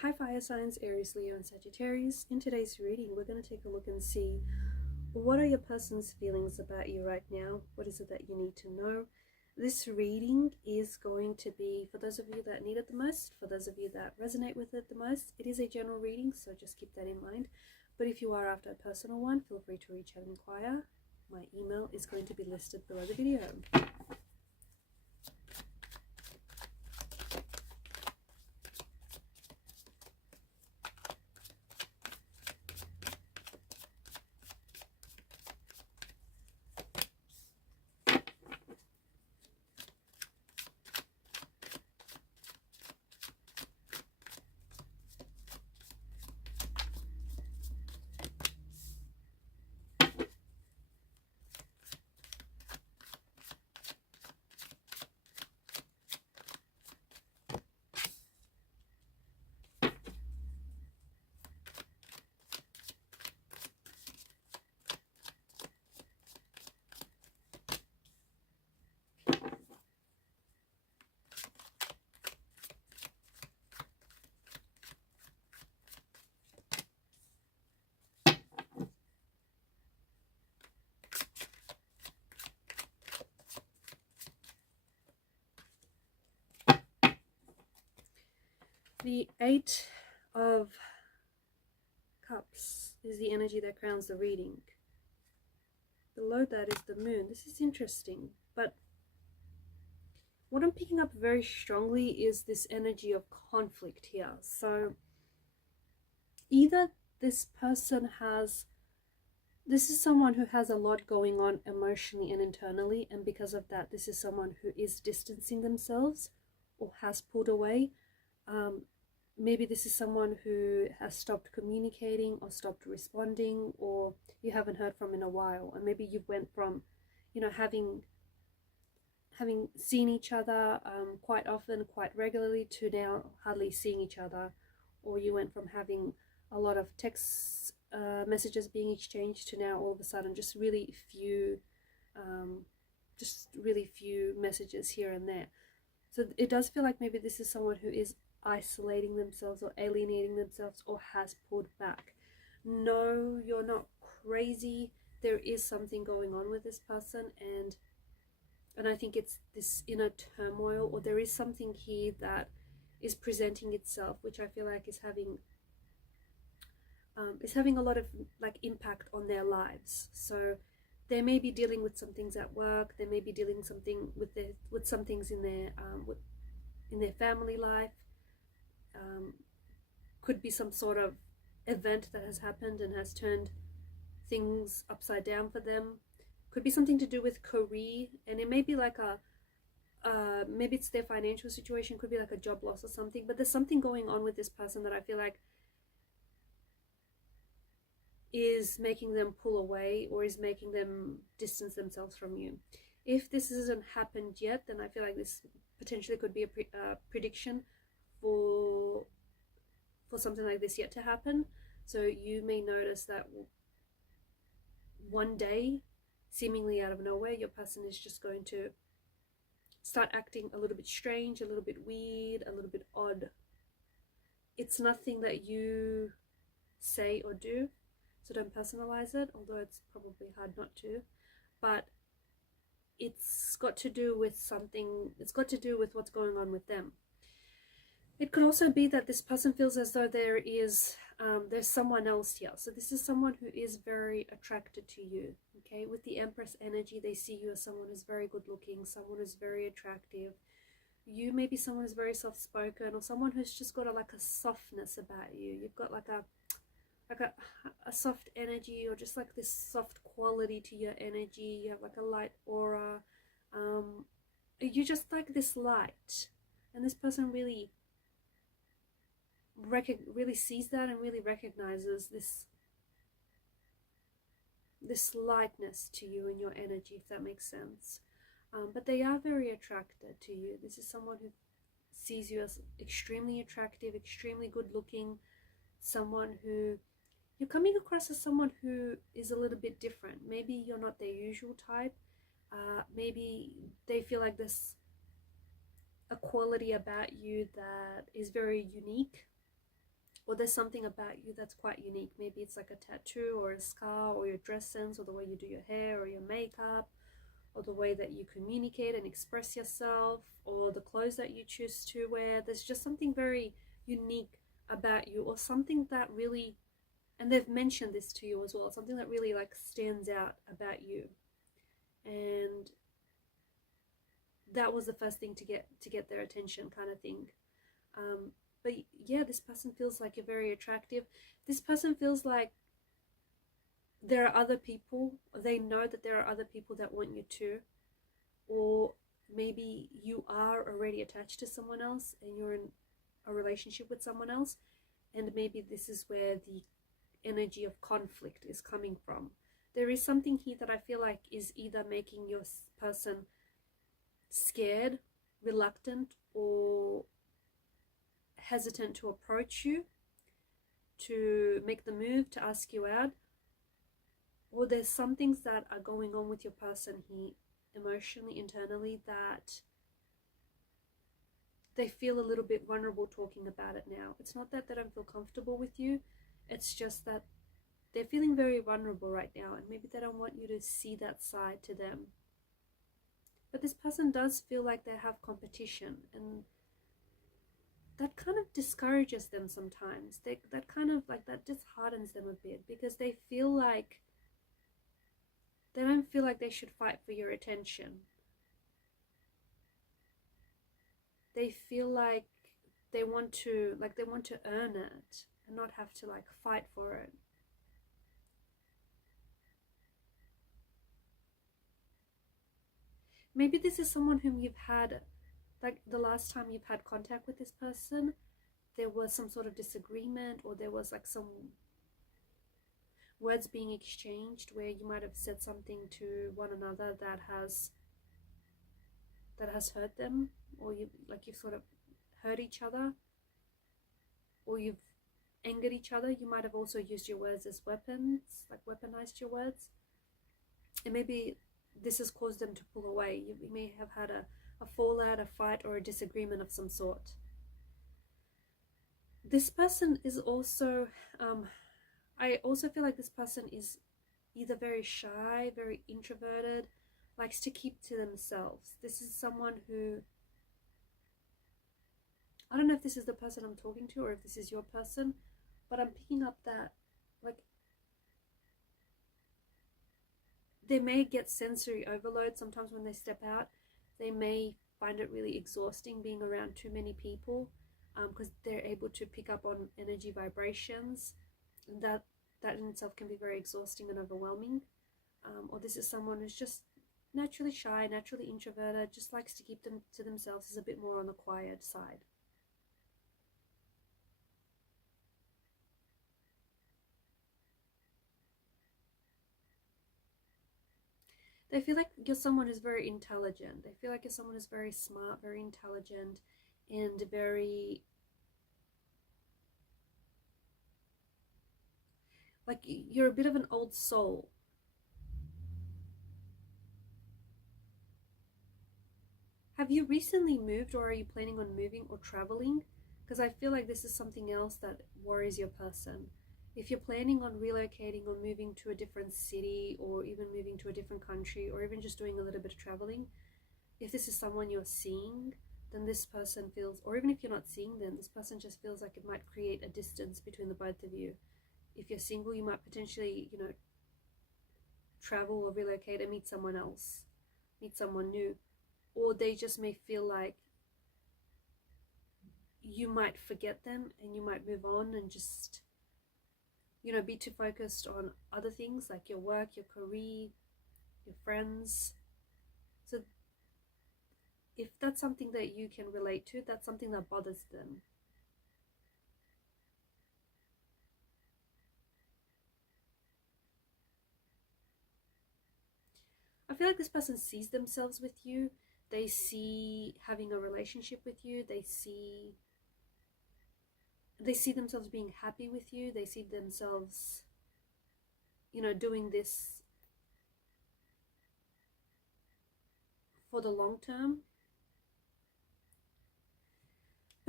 Hi fire signs, Aries, Leo and Sagittarius. In today's reading, we're going to take a look and see what are your person's feelings about you right now. What is it that you need to know? This reading is going to be for those of you that need it the most, for those of you that resonate with it the most. It is a general reading, so just keep that in mind. But if you are after a personal one, feel free to reach out and inquire. My email is going to be listed below the video. The Eight of Cups is the energy that crowns the reading. Below that is the moon. This is interesting, but what I'm picking up very strongly is this energy of conflict here. So either this is someone who has a lot going on emotionally and internally, and because of that, this is someone who is distancing themselves or has pulled away. Maybe this is someone who has stopped communicating or stopped responding, or you haven't heard from in a while. And maybe you went from, having seen each other quite often, quite regularly, to now hardly seeing each other. Or you went from having a lot of text messages being exchanged to now all of a sudden just really few messages here and there. So it does feel like maybe this is someone who is isolating themselves or alienating themselves or has pulled back. No, you're not crazy. There is something going on with this person, and I think it's this inner turmoil, or there is something here that is presenting itself, which I feel like is having a lot of impact on their lives. So they may be dealing with some things at work. They may be dealing with some things in their family life. Could be some sort of event that has happened and has turned things upside down for them. Could be something to do with career, and it may be maybe it's their financial situation. Could be like a job loss or something. But there's something going on with this person that I feel like is making them pull away, or is making them distance themselves from you. If this hasn't happened yet, then I feel like this potentially could be a prediction for something like this yet to happen. So you may notice that one day, seemingly out of nowhere, your person is just going to start acting a little bit strange, a little bit weird, a little bit odd. It's nothing that you say or do, so don't personalize it, although it's probably hard not to. But it's got to do with something. It's got to do with what's going on with them. It could also be that this person feels as though there's someone else here. So this is someone who is very attracted to you. Okay, with the Empress energy, they see you as someone who's very good looking, someone who's very attractive. You may be someone who's very soft spoken, or someone who's just got a softness about you. You've got a soft energy, or just this soft quality to your energy. You have a light aura. You just like this light, and this person really sees that and really recognizes this lightness to you in your energy, if that makes sense. But they are very attracted to you. This is someone who sees you as extremely attractive, extremely good looking, someone who you're coming across as someone who is a little bit different. Maybe you're not their usual type. Maybe they feel like there's a quality about you that is very unique. or there's something about you that's quite unique. Maybe it's like a tattoo or a scar, or your dress sense, or the way you do your hair or your makeup, or the way that you communicate and express yourself, or the clothes that you choose to wear. There's just something very unique about you, or something that really, and they've mentioned this to you as well, something that really like stands out about you. And that was the first thing to get their attention, kind of thing. But yeah, this person feels like you're very attractive. This person feels like there are other people, they know that there are other people that want you too, or maybe you are already attached to someone else and you're in a relationship with someone else, and maybe this is where the energy of conflict is coming from. There is something here that I feel like is either making your person scared, reluctant, or hesitant to approach you, to make the move, to ask you out. Or there's some things that are going on with your person here, emotionally, internally, that they feel a little bit vulnerable talking about it now. It's not that they don't feel comfortable with you, it's just that they're feeling very vulnerable right now, and maybe they don't want you to see that side to them. But this person does feel like they have competition, and that kind of discourages them sometimes. That kind of like, that disheartens them a bit, because they feel like they don't feel like they should fight for your attention. They feel like they want to earn it and not have to like fight for it. Maybe this is someone whom you've had, like the last time you've had contact with this person, there was some sort of disagreement, or there was like some words being exchanged where you might have said something to one another that has hurt them, or you've sort of hurt each other, or you've angered each other. You might have also used your words as weapons, like weaponized your words, and maybe this has caused them to pull away. You may have had a fallout, a fight, or a disagreement of some sort. This person is also I also feel like this person is either very shy, very introverted, likes to keep to themselves. This is someone who, I don't know if this is the person I'm talking to or if this is your person, but I'm picking up that like they may get sensory overload sometimes when they step out. They may find it really exhausting being around too many people, because they're able to pick up on energy vibrations. That in itself can be very exhausting and overwhelming. Or this is someone who's just naturally shy, naturally introverted, just likes to keep them to themselves, is a bit more on the quiet side. They feel like you're someone who's very intelligent. They feel like you're someone who's very smart, very intelligent, and very, like, you're a bit of an old soul. Have you recently moved, or are you planning on moving or traveling? Because I feel like this is something else that worries your person. If you're planning on relocating or moving to a different city, or even moving to a different country, or even just doing a little bit of traveling, if this is someone you're seeing, then this person feels, or even if you're not seeing them, this person just feels like it might create a distance between the both of you. If you're single, you might potentially, travel or relocate and meet someone else, meet someone new. Or they just may feel like you might forget them and you might move on and just, be too focused on other things like your work, your career, your friends. So if that's something that you can relate to, that's something that bothers them. I feel like this person sees themselves with you. They see having a relationship with you. They see themselves being happy with you. They see themselves, doing this for the long term.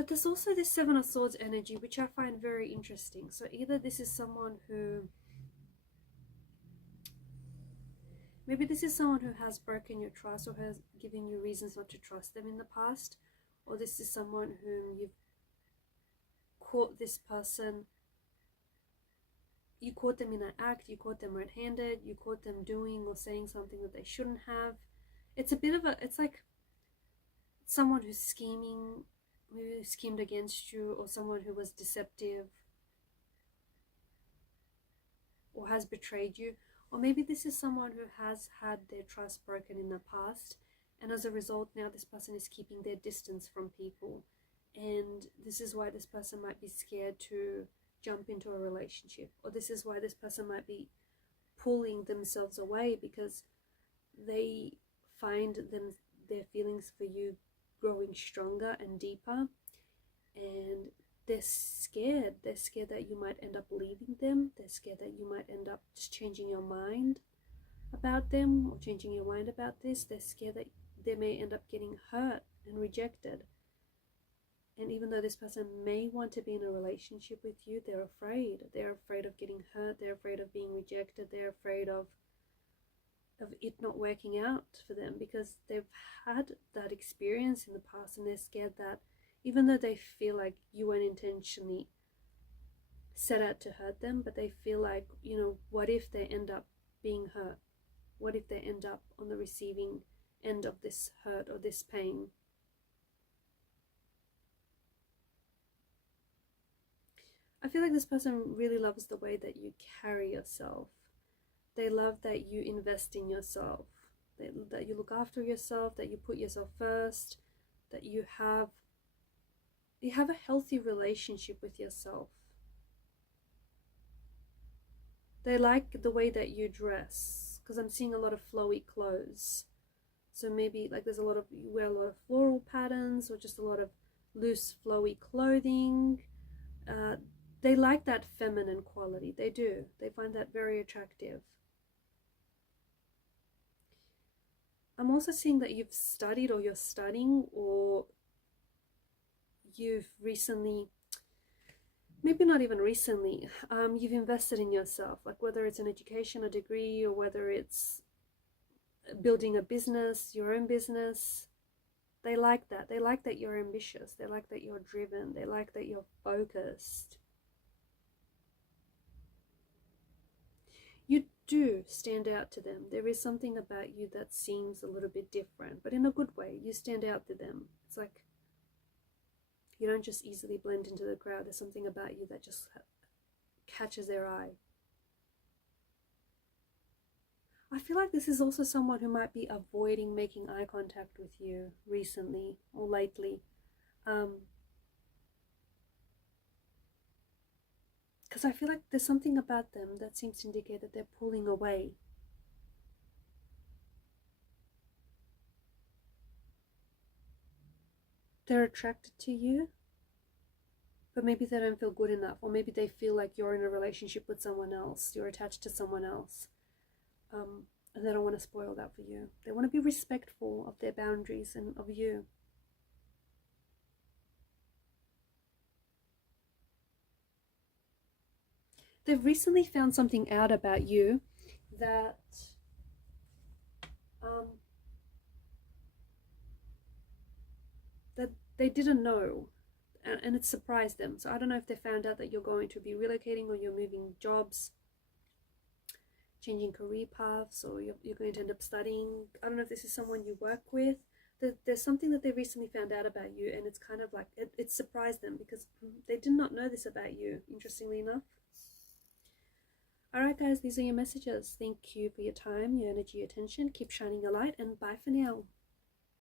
But there's also this Seven of Swords energy, which I find very interesting. So either this is someone who, maybe this is someone who has broken your trust or has given you reasons not to trust them in the past, or this is someone whom you've caught this person, you caught them in an act, you caught them red-handed, you caught them doing or saying something that they shouldn't have. It's a bit of a, it's like someone who's scheming, who schemed against you, or someone who was deceptive or has betrayed you. Or maybe this is someone who has had their trust broken in the past, and as a result now this person is keeping their distance from people, and this is why this person might be scared to jump into a relationship, or this is why this person might be pulling themselves away because they find their feelings for you growing stronger and deeper, and they're scared that you might end up leaving them. They're scared that you might end up just changing your mind about them or changing your mind about this. They're scared that they may end up getting hurt and rejected, and even though this person may want to be in a relationship with you, they're afraid of getting hurt, they're afraid of being rejected, they're afraid of it not working out for them because they've had that experience in the past, and they're scared that even though they feel like you weren't intentionally set out to hurt them, but they feel like, you know, what if they end up being hurt? What if they end up on the receiving end of this hurt or this pain? I feel like this person really loves the way that you carry yourself. They love that you invest in yourself, that you look after yourself, that you put yourself first, that you have a healthy relationship with yourself. They like the way that you dress, because I'm seeing a lot of flowy clothes. So maybe like there's you wear a lot of floral patterns or just a lot of loose flowy clothing. They like that feminine quality. They do. They find that very attractive. I'm also seeing that you've studied or you're studying, or you've recently, maybe not even recently, you've invested in yourself, like whether it's an education, a degree, or whether it's building a business, your own business. They like that. They like that you're ambitious. They like that you're driven. They like that you're focused. You do stand out to them. There is something about you that seems a little bit different, but in a good way. You stand out to them. It's like you don't just easily blend into the crowd. There's something about you that just catches their eye. I feel like this is also someone who might be avoiding making eye contact with you recently or lately. Because I feel like there's something about them that seems to indicate that they're pulling away. They're attracted to you, but maybe they don't feel good enough, or maybe they feel like you're in a relationship with someone else, you're attached to someone else, and they don't want to spoil that for you. They want to be respectful of their boundaries and of you. They've recently found something out about you that that they didn't know, and it surprised them. So I don't know if they found out that you're going to be relocating, or you're moving jobs, changing career paths, or you're going to end up studying. I don't know if this is someone you work with. There's something that they recently found out about you, and it's kind of like it surprised them because they did not know this about you, interestingly enough. Alright guys, these are your messages. Thank you for your time, your energy, your attention. Keep shining your light, and bye for now.